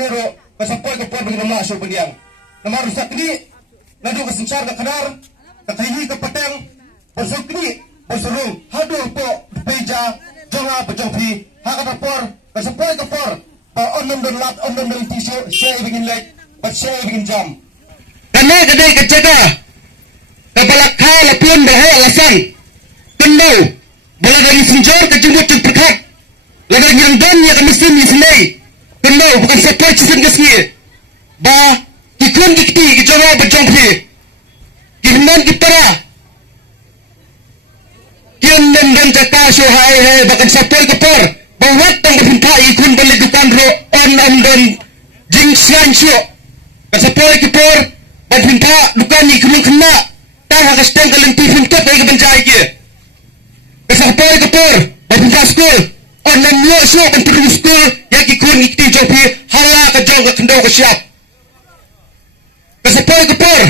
nero kasapoi ke por bagi nama so beniang nama rusak ni nadu kesengsar ke kadar katahi ke petang besok ni besurung haduh po peja jonga pejongpi hakata por kasapoi ke por onnom don lat onnom don tiso saya bikin lek but saya bikin jam karena kedai kejaga kebalakha lapun bahaya alasan kendau bola dari senjor ke jembut terpekat lagar yang don ya kemisin di sini kendau bukan sepoi cisin kesni ba ikun dikti kejaga berjongpi kiman kitara kian dan jaka sohai hai bahkan sepoi kepor bawat tang berhinta ikun balik dukan ro on dan jing sian syo sepoi kepor berhinta dukan ikun kena tang hakas tang kalenti hintot bagi benjai ke sepoi kepor berhinta skul on dan lo syo bentuk skul yang ikun ikti jongpi hala ke jong ke kendau ke siap sepoi kepor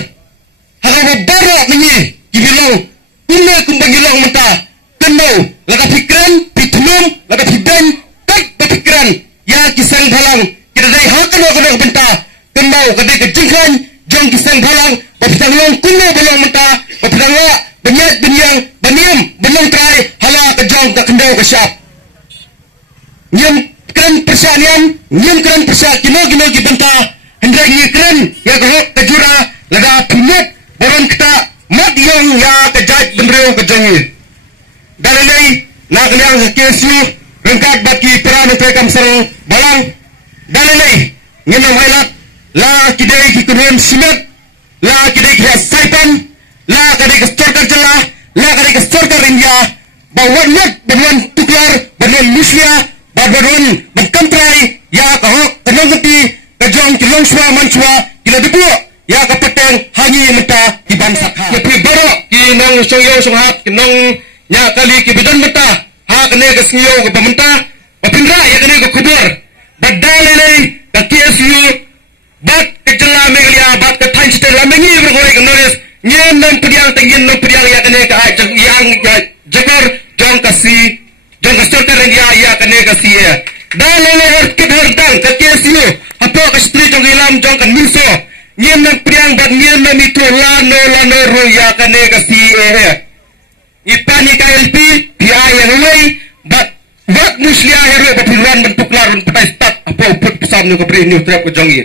hala barak menyi gibilang ini kumbagilang mentah kendau laga pikiran pitulung laga pikiran tak berpikiran ya kisang balang kita dari hakan wakana bentah kendau kadai kejengkan jong kisang balang bapitang long kuno balang mentah bapitang la benyat benyang baniam benang trai hala ke jong ke kendau ke syap nyam keren persyanian nyam keren persyak kino ki bentah hendai ni keren ya gehok kejura laga punyat boron kita mat yang ya kejat benreu kejongi dalai nak liang kesu rengkat baki peran pekam serang balang dalai ngenam highlight la kidai ki kunem simet la kidai ki saipan la kidai ki storkar jela la kidai ki storkar india bawan net bawan tuklar bawan muslia bawan berkantrai ya kahok kenangati kejong kilong swa manswa kila debu ya kapeteng hanyi menta di bansak ha tapi baro ki nang soyo songhat ki nang nya kali ki bidan menta ha kene ke sniyo ke pementa papindra ya kene ke kubur badale nei ka TSU bat ke jela melia bat ke than stela mengi bergore ke noris nyen nang pediang tengin nang pediang ya kene ke ajang yang jagar jong kasi jong kastor ya kene ke sia dalale har ke hardang ke TSU apo ke stri jong ilam jong kan miso nyen nang pediang bat nyen nang itu lano ro ya kene ke sia ipani KLP PI yang mulai bat muslia hero berpuluhan bentuk larun petai start apa put pesan ke beri new trap ke jongi